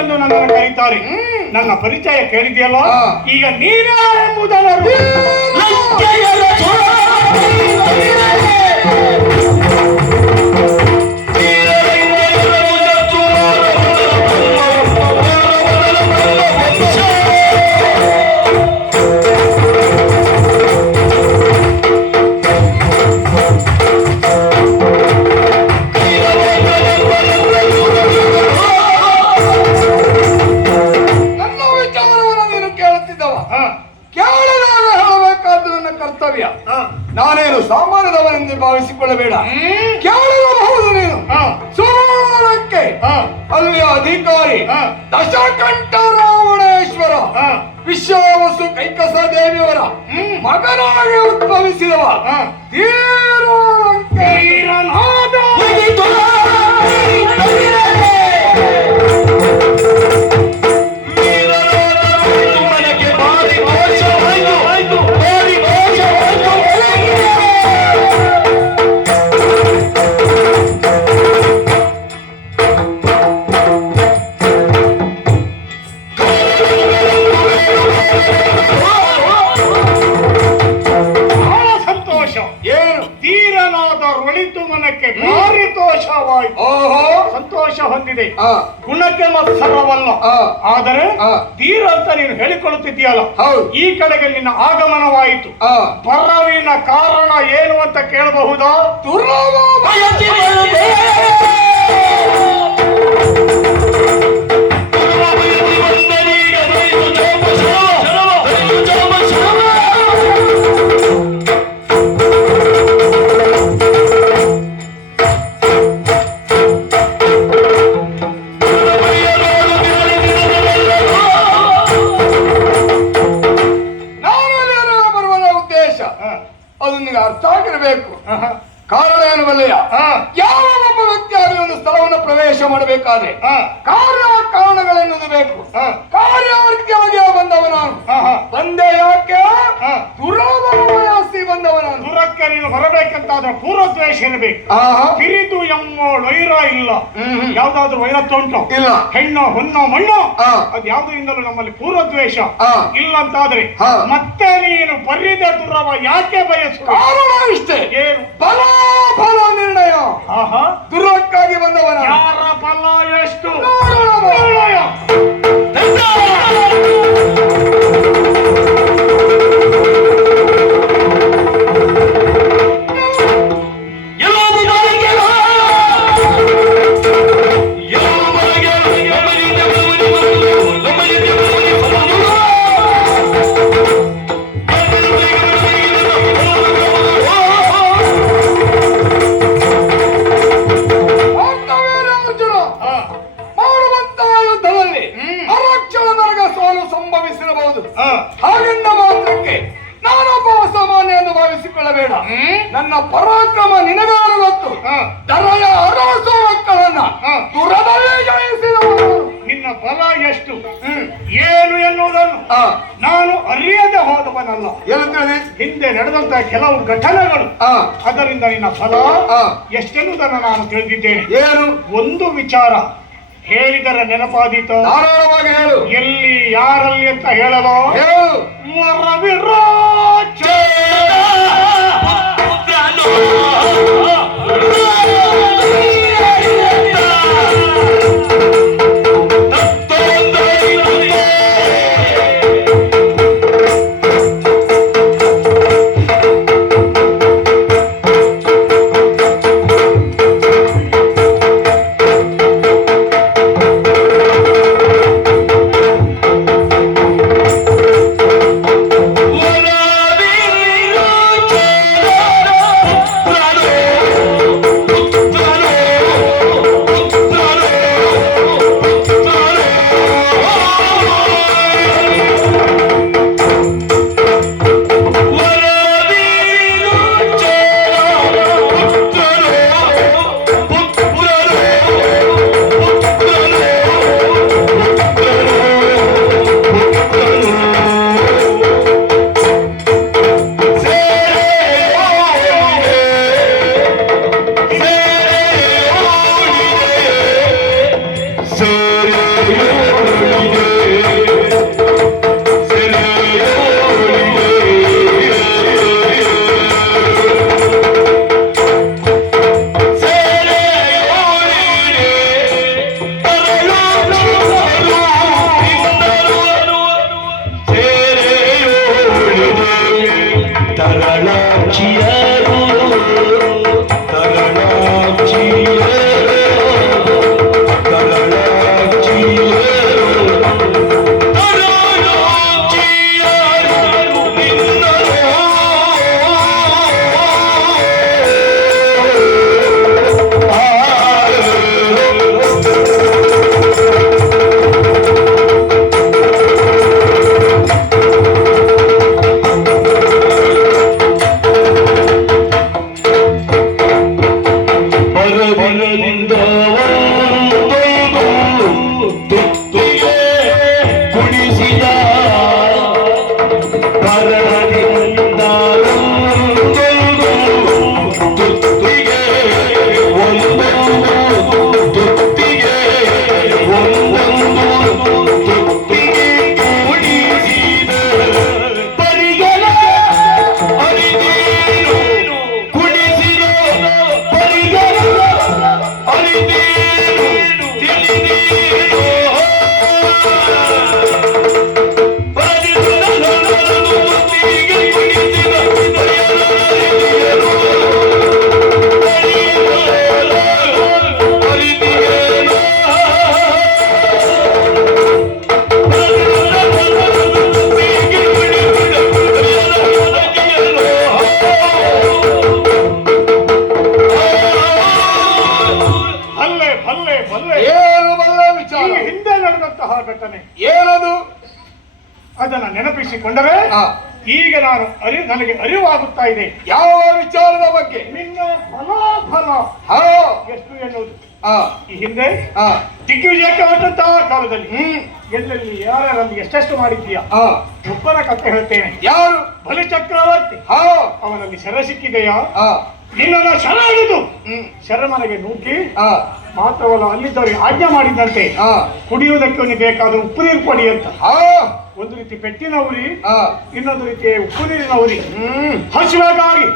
ಓಹೋ ನನ್ನನ್ನು ಕರೀತಾರೆ. ನನ್ನ ಪರಿಚಯ ಕೇಳಿದೆಯಲ್ಲ? ಈಗ ನೀನೇ ಎಂಬುದನ್ನು ಅಧಿಕಾರಿ. ದಶಕಂಠ ರಾವಣೇಶ್ವರ ವಿಶ್ವವಸ್ತು ವಿಶ್ವಾವಸು ಕೈಕಸ ದೇವಿಯವರ. ಮಗನಾಗಿ ಉದ್ಭವಿಸಿದವ ಹ. ಧೀರನಾದ ಒಳಿತು ಮನಕ್ಕೆ ಭಾರಿ ದೋಷವಾಯಿತು ಓಹೋ. ಸಂತೋಷ ಹೊಂದಿದೆ. ಗುಣಕ್ಕೆ ಮತ್ಸರವಲ್ಲ. ಆದರೆ ಆ. ಧೀರ ಅಂತ ನೀನು ಹೇಳಿಕೊಳ್ಳುತ್ತಿದ್ದೀಯಲ್ಲ. ಹೌದು. ಈ ಕಡೆಗೆ ನಿನ್ನ ಆಗಮನವಾಯಿತು. ಆ, ಪರವಿನ ಕಾರಣ ಏನು ಅಂತ ಕೇಳಬಹುದಾ? ಆಹಾ, ಕಾರಣ ಏನು ಬಲ್ಲಯ್ಯ ಯಾವ ಒಬ್ಬ ವ್ಯಕ್ತಿಯಾಗಿ ಒಂದು ಸ್ಥಳವನ್ನು ಪ್ರವೇಶ ಮಾಡಬೇಕಾದ್ರೆ ಕಾರ್ಯ ಕಾರಣಗಳೆನ್ನುವುದು ಬೇಕು ಕಾರ್ಯ ವ್ಯಕ್ತಿಯಾಗ್ಯಾವ ಬಂದವ ನಾನು. ಆಹಾ, ಬಂದೆ ಯಾಕೆ? ಹ. ದುರಾವಯಾಸಿ ಬಂದವ ನಾನು ದೂರಕ್ಕೆ ನೀನು ಬರಬೇಕಂತಾದ್ರೆ ಪೂರ್ವದ್ವೇಷ ಇರಬೇಕು. ಆಹಾ. ಕಿರಿದು ಎಮ್ಮೋ ವೈರ ಇಲ್ಲ. ಯಾವ್ದಾದ್ರು ವೈರತ್ವ ಉಂಟು? ಇಲ್ಲ. ಹೆಣ್ಣು ಹೊನ್ನೋ ಮಣ್ಣು? ಅದ್ ಅದು ಯಾವುದರಿಂದಲೂ ನಮ್ಮಲ್ಲಿ ಪೂರ್ವದ್ವೇಷ ಆ. ಇಲ್ಲ ಅಂತಾದ್ರೆ ಹಾ. ಮತ್ತೆ ನೀನು ಬರಿದ ದುರವ ಯಾಕೆ ಬಯಸು? ಕಾರಣ ಇಷ್ಟೇ. ಏನು? ಬಲ ಫಲ ನಿರ್ಣಯ. ಆಹಾ. ದುರಕ್ಕಾಗಿ ಅಸಾಮಾನ್ಯ ಭಾವಿಸಿಕೊಳ್ಳಬೇಡ ನನ್ನ ಪರಾಕ್ರಮ ನಿನಗಾರ ಗೊತ್ತು. ದರೆಯ ಅರಸು ಮಕ್ಕಳನ್ನ ದುರದಲ್ಲೇ ಜಯಿಸಿದವರು ನಿನ್ನ ಬಲ ಎಷ್ಟು? ಏನು ಎನ್ನುವುದನ್ನು ನಾನು ಅರಿಯದೆ ಹೋದವನಲ್ಲ. ಏನು ತಿಳಿದಿ? ಹಿಂದೆ ನಡೆದಂತಹ ಕೆಲವು ಘಟನೆಗಳು. ಅದರಿಂದ ನಿನ್ನ ಫಲ. ಎಷ್ಟೆನ್ನುವುದನ್ನು ನಾನು ತಿಳಿದಿದ್ದೇನೆ. ಏನು? ಒಂದು ವಿಚಾರ. ಹೇಳಿದರ ನೆನಪಾದೀತು? ಧಾರಾಳವಾಗಿ ಹೇಳು. ಎಲ್ಲಿ ಯಾರಲ್ಲಿ ಅಂತ ಹೇಳಲು? ಹೇಳು. ಮರವಿರೋ தகலாட்சியா ಇದೆ. ಯಾವ ವಿಚಾರದ ಬಗ್ಗೆ? ನಿನ್ನ ಫಲಾಫಲ ಹಾ. ಎಷ್ಟು ಎನ್ನುವುದು? ಆ, ಈ ಹಿಂದೆ ಆ, ದಿಗ್ವಿಜಯಕ್ಕೆ ಹೊರಟಂತಹ ಕಾಲದಲ್ಲಿ ಹ್ಮ್. ಎಲ್ಲೆಲ್ಲಿ ಯಾರ್ಯಾರಲ್ಲಿ ಎಷ್ಟೆಷ್ಟು ಮಾಡಿದ್ದೀಯಾ? ಆ, ಒಬ್ಬನ ಕಥೆ ಹೇಳ್ತೇನೆ. ಯಾರು? ಬಲಿ ಚಕ್ರವರ್ತಿ. ಹಾ. ಅವನಲ್ಲಿ ಶರ ಸಿಕ್ಕಿದೆಯಾ? ಆ, ನಿನ್ನ ಶರ ಹಿಡಿದು ಹ್ಮ್. ಶರಮನೆಗೆ ನೂಕಿ ಮಾತ್ರವಲ್ಲ ಅಲ್ಲಿದ್ದವರಿಗೆ ಆಜ್ಞೆ ಮಾಡಿದಂತೆ ಕುಡಿಯುವುದಕ್ಕೆ ಅವನಿಗೆ ಬೇಕಾದ ಉಪ್ಪು ನೀರು ಕೊಡಿ ಅಂತ. ಆ, ಒಂದು ರೀತಿ ಪೆಟ್ಟಿನ ಉರಿ ಇನ್ನೊಂದು ರೀತಿ ಉಪ್ಪು ನೀರಿನ ಉರಿ ಹಸಿವಾಗಿ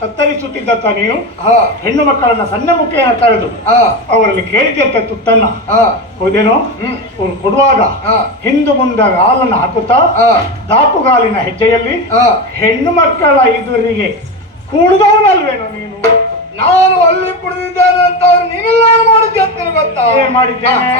ತತ್ತರಿಸುತ್ತಿದ್ದಂತ ನೀನು ಹೆಣ್ಣು ಮಕ್ಕಳನ್ನ ಸಣ್ಣ ಮುಖೇನ ಕರೆದು ಅವರಲ್ಲಿ ಕೇಳಿದ್ದಂತೆ ತುತ್ತನ್ನ ಹೌದೇನೋ? ಅವ್ರು ಕೊಡುವಾಗ ಹಿಂದು ಮುಂದೆ ಹಾಲನ್ನು ಹಾಕುತ್ತಾ ದಾಪುಗಾಲಿನ ಹೆಜ್ಜೆಯಲ್ಲಿ. ಹೆಣ್ಣು ಮಕ್ಕಳ ಎದುರಿಗೆ ಅಲ್ವೇನೋ ನೀನು? ನಾನು ಅಲ್ಲಿ ಕುಡಿದಿದ್ದೇನೆ ಅಂತ ಅವ್ರು ನೀನೆಲ್ಲ ಮಾಡಿದ್ದೆ ಅಂತ ಗೊತ್ತಾ? ಏನ್ ಮಾಡಿದ್ದೇನೆ?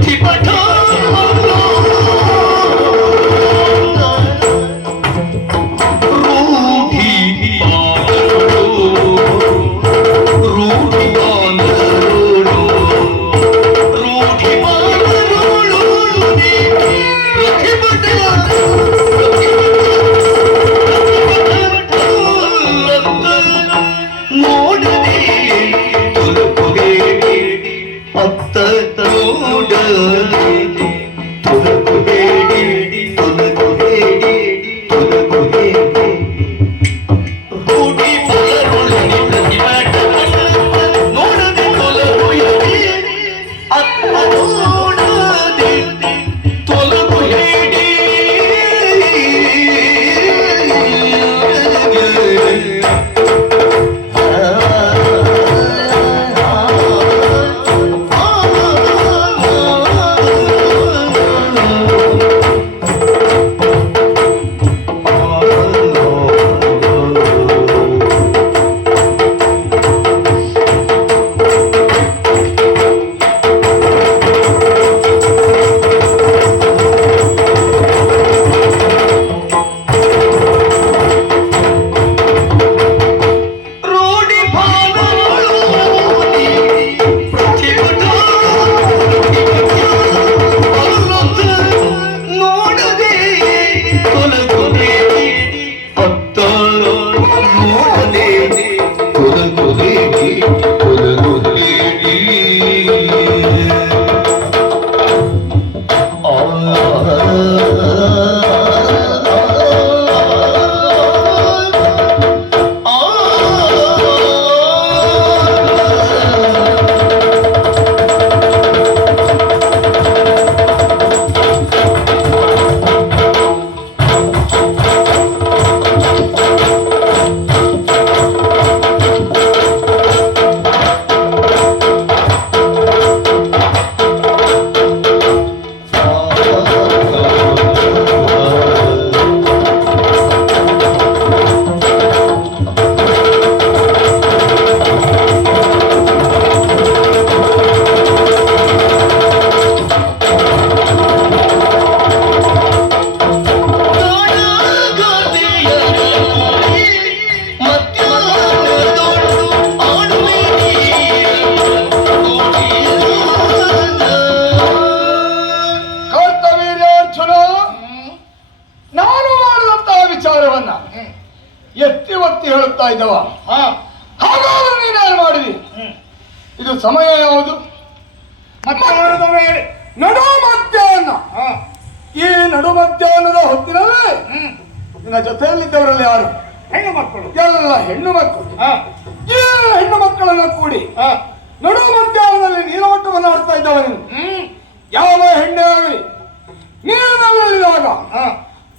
Keep on coming.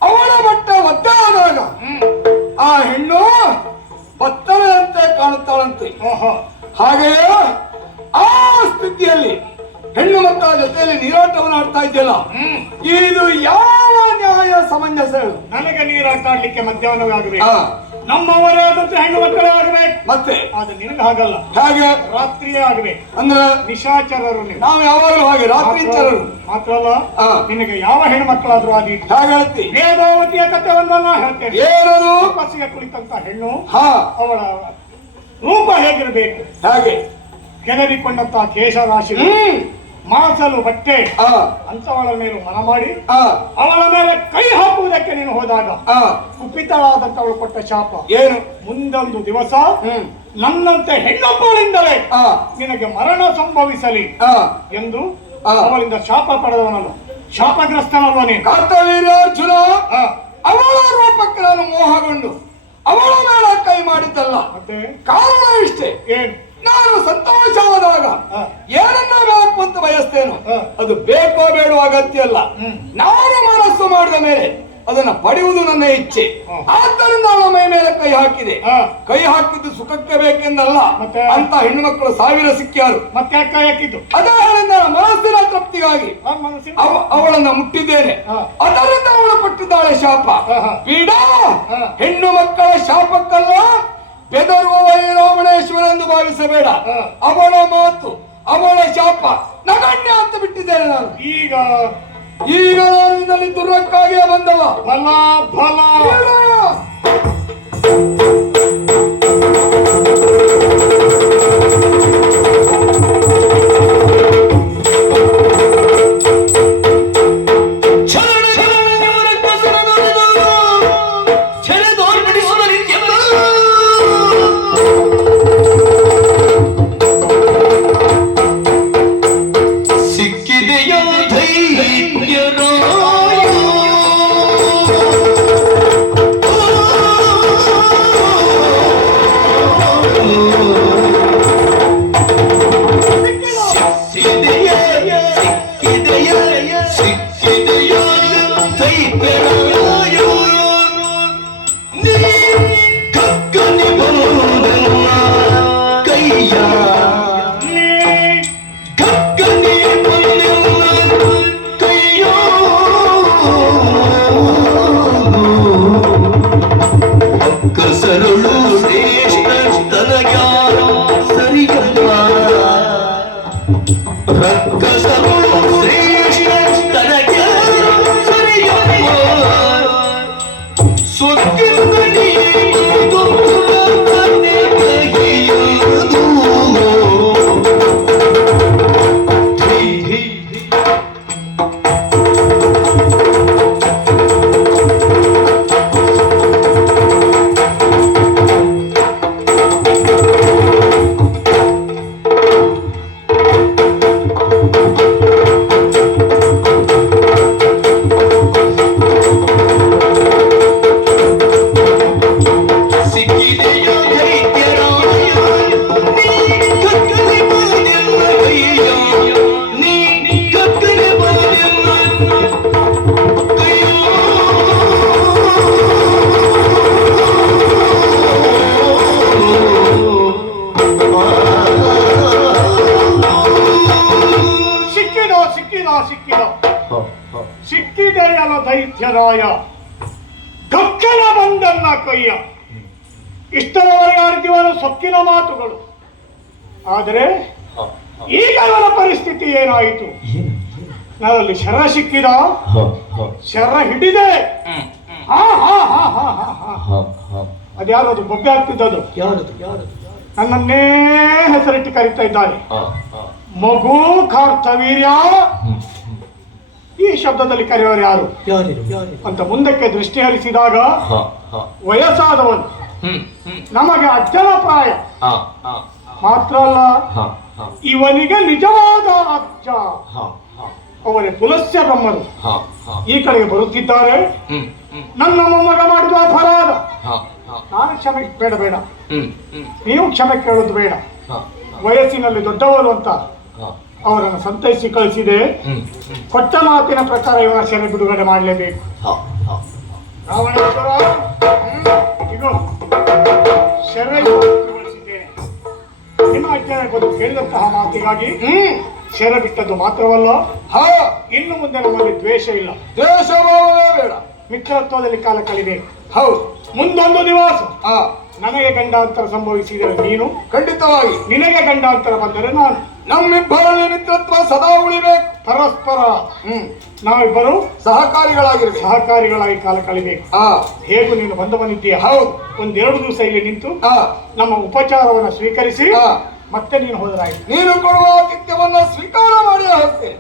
ಅವಳ ಮಟ್ಟ ಒತ್ತೆ ಆದಾಗ ಆ ಹೆಣ್ಣು ಬತ್ತಲೆಯಂತೆ ಕಾಣುತ್ತಾಳಂತೆ. ಹಾಗೆ ಹಾಗೆಯೇ ಆ ಸ್ಥಿತಿಯಲ್ಲಿ ಹೆಣ್ಣು ಮಕ್ಕಳ ಜೊತೆಯಲ್ಲಿ ನೀರಾಟವನ್ನು ಆಡ್ತಾ ಇದೆಯಲ್ಲ ಇದು ಯಾವ ನ್ಯಾಯ ಸಮಂಜಸ ಹೇಳು? ನನಗೆ ನೀರಾಟ ಆಡ್ಲಿಕ್ಕೆ ಮಧ್ಯಾಹ್ನವಾಗಬೇಕು. ನಮ್ಮವರಾದಂತ ಹೆಣ್ಣು ಮಕ್ಕಳೇ ಆಗ್ಬೇಕು. ಮತ್ತೆ? ಆದ್ರೆ ನಿನಗೆ ಹಾಗಲ್ಲ. ಹಾಗೆ? ರಾತ್ರಿಯೇ ಆಗಬೇಕು. ಅಂದ್ರೆ? ನಿಶಾಚರರು ನೀವು. ನಾವು ಯಾವಾಗಲೂ ಹಾಗೆ ರಾತ್ರಿ ಚರರು ಮಾತ್ರ ಅಲ್ಲ. ನಿನಗೆ ಯಾವ ಹೆಣ್ಣು ಮಕ್ಕಳಾದ್ರೂ ಆಗಿ ಹಾಗೆ ವೇದಾವತಿಯ ಕಥೆ ಒಂದನ್ನ ಹೇಳ್ತೇನೆ. ಏನದು? ತಪಸ್ಸಿಗೆ ಕುಳಿತಂತ ಹೆಣ್ಣು ಹಾ. ಅವಳ ರೂಪ ಹೇಗಿರಬೇಕು? ಹಾಗೆ. ಕೆದರಿಕೊಂಡಂತ ಕೇಶ ರಾಶಿ ಹ್ಮ್. ಮಾಸಲು ಬಟ್ಟೆ ಆ. ಅಂತವಳ ಮೇಲೆ ಮನ ಮಾಡಿ ಆ. ಅವಳ ಮೇಲೆ ಕೈ ಹಾಕುವುದಕ್ಕೆ ನೀನು ಹೋದಾಗ ಆ. ಕುಪಿತಳಾದಂತವಳು ಕೊಟ್ಟ ಶಾಪ. ಏನು? ಮುಂದೊಂದು ದಿವಸ ನನ್ನಂತೆ ಹೆಣ್ಣೊಬ್ಬಳಿಂದಲೇ ಆ. ನಿನಗೆ ಮರಣ ಸಂಭವಿಸಲಿ ಎಂದು. ಅವಳಿಂದ ಶಾಪ ಪಡೆದವನಲ್ಲ. ಶಾಪಗ್ರಸ್ತನಲ್ವ ನೀನು? ಕರ್ತವೀರ್ಯಾರ್ಜುನ ಆ, ಅವಳ ರೂಪಕ್ಕೆ ನಾನು ಮೋಹಗೊಂಡು ಅವಳ ಮೇಲೆ ಕೈ ಮಾಡಿದ್ದಲ್ಲ. ಮತ್ತೆ? ಕಾರಣ ಇಷ್ಟೇ. ಏನು? ನಾನು ಸಂತೋಷವಾದಾಗ. ಏನನ್ನ ಬೇಕು ಅಂತ ಬಯಸ್ತೇನೋ ಅದು ಬೇಕೋ ಬೇಡೋ ಅಗತ್ಯ ಅಲ್ಲ ನಾನು ಮನಸ್ಸು ಮಾಡಿದ ಮೇಲೆ ಅದನ್ನ ಪಡೆಯುವುದು ನನ್ನ ಇಚ್ಛೆ. ಆದ್ದರಿಂದ ಅವಳ ಮೈ ಮೇಲೆ ಕೈ ಹಾಕಿದೆ. ಕೈ ಹಾಕಿದ್ದು ಸುಖಕ್ಕೆ ಬೇಕೆಂದಲ್ಲ ಮತ್ತೆ? ಅಂತ ಹೆಣ್ಣು ಮಕ್ಕಳು ಸಾವಿರ ಸಿಕ್ಕ್ಯಾರು. ಮತ್ತೆ ಕೈ ಹಾಕಿದ್ದು? ಅದೇ ಹೇಳಿದ ಮನಸ್ಸಿನ ತೃಪ್ತಿಗಾಗಿ. ಅವಳನ್ನ ಮುಟ್ಟಿದ್ದೇನೆ. ಅದರಿಂದ ಅವಳು ಕೊಟ್ಟಿದ್ದಾಳೆ ಶಾಪ. ಪೀಡ? ಹೆಣ್ಣು ಮಕ್ಕಳ ಶಾಪಕ್ಕಲ್ಲ ಬೆದರುವ ವೈ ಎಂದು ಭಾವಿಸಬೇಡ. ಅವಳ ಮಾತು ಅವಳ ಶಾಪ ನಗಣ್ಯ ಅಂತ ಬಿಟ್ಟಿದ್ದೇನೆ ನಾನು. ಈಗ ಈಗ ನಾನು ನಿನ್ನಲ್ಲಿ ದುರ್ಗಕ್ಕಾಗಿಯೇ ಬಂದವ. ಫಲ ಫಲ. ಸಿಕ್ಕಿದ? ಸಿಕ್ಕಿದೆಯಲ್ಲ ಸಿಕ್ಕಿದೆಯಲ ದೈತ್ಯರಾಯ. ಕಕ್ಕಲ ಬಂದನ್ನ ಕೈಯ ಇಷ್ಟರವರೆಗೆ ಆಡ್ತೀವನು ಸೊಕ್ಕಿನ ಮಾತುಗಳು. ಆದರೆ ಈಗ ಅವರ ಪರಿಸ್ಥಿತಿ ಏನಾಯಿತು? ನನ್ನಲ್ಲಿ ಶರ ಸಿಕ್ಕಿದ? ಶರ ಹಿಡಿದೆ? ಹಾ ಹಾ ಹಾ ಹಾ ಹಾ ಹಾ. ಅದ್ಯಾರದು ಬೊಬ್ಬೆ ಆಗ್ತಿದ್ದದು ನನ್ನನ್ನೇ ಹೆಸರಿಟ್ಟು ಕರೀತಾ ಇದ್ದಾರೆ. ಮಗು ಕಾರ್ತವೀರ್ಯ ಈ ಶಬ್ದದಲ್ಲಿ ಕರೆಯೋರು ಯಾರು? ಅಂತ ಮುಂದಕ್ಕೆ ದೃಷ್ಟಿ ಹರಿಸಿದಾಗ ವಯಸ್ಸಾದವನು. ನಮಗೆ ಅಜ್ಜನ ಪ್ರಾಯ. ಮಾತ್ರ ಅಲ್ಲ ಇವನಿಗೆ ನಿಜವಾದ ಅಜ್ಜ ಅವರೇ ಪುಲಸ್ಯ ಬ್ರಹ್ಮರು ಈ ಕಡೆಗೆ ಬರುತ್ತಿದ್ದಾರೆ. ನನ್ನ ಮೊಮ್ಮಗ ಮಾಡಿದ ಅಪರಾಧ. ನಾನು ಕ್ಷಮೆ ಬೇಡ ಬೇಡ. ನೀವು ಕ್ಷಮೆ ಕೇಳೋದು ಬೇಡ. ವಯಸ್ಸಿನಲ್ಲಿ ದೊಡ್ಡವರು ಅಂತ. ಅವರನ್ನು ಸಂತೈಸಿ ಕಳಿಸಿದೆ. ಕೊಟ್ಟ ಮಾತಿನ ಪ್ರಕಾರ ಇವನ ಸೆರೆ ಬಿಡುಗಡೆ ಮಾಡಲೇಬೇಕು. ರಾವಣೇಶ್ವರ ನಿಮ್ಮ ಅಜ್ಞಾನ ಕೇಳಿದಂತಹ ಮಾತಿಗಾಗಿ ಸೆರೆ ಬಿಟ್ಟದ್ದು ಮಾತ್ರವಲ್ಲ ಹಾ. ಇನ್ನು ಮುಂದೆ ನಮ್ಮಲ್ಲಿ ದ್ವೇಷ ಇಲ್ಲ. ದ್ವೇಷ ಬೇಡ. ಮಿತ್ರತ್ವದಲ್ಲಿ ಕಾಲ ಕಳಿಬೇಕು. ಹೌದು. ಮುಂದೊಂದು ದಿವಸ ಹಾ. ನನಗೆ ಗಂಡಾಂತರ ಸಂಭವಿಸಿದರೆ ನೀನು? ಖಂಡಿತವಾಗಿ. ನಿನಗೆ ಗಂಡಾಂತರ ಬಂದರೆ ನಾನು. ನಮ್ಮಿಬ್ಬರ ಮಿತ್ರತ್ವ ಸದಾ ಉಳಿಬೇಕು ಪರಸ್ಪರ ಹ್ಮ್ ನಾವಿಬ್ಬರು ಸಹಕಾರಿಗಳಾಗಿರ್ಬೇಕು. ಸಹಕಾರಿಗಳಾಗಿ ಕಾಲ ಕಳಿಬೇಕು. ಆ. ಹೇಗೂ ನೀನು ಬಂದು ಬಂದಿದ್ದೀಯ ಹೌದು ಒಂದೆರಡು ದಿವಸ ಇಲ್ಲಿ ನಿಂತು ಆ. ನಮ್ಮ ಉಪಚಾರವನ್ನು ಸ್ವೀಕರಿಸಿ ಹಾ. ಮತ್ತೆ ನೀನು ಹೋದರಾಯ್ತು. ನೀನು ಕೊಡುವ ಆತಿಥ್ಯವನ್ನ ಸ್ವೀಕಾರ ಮಾಡಿ ಹೋಗ್ತೇನೆ.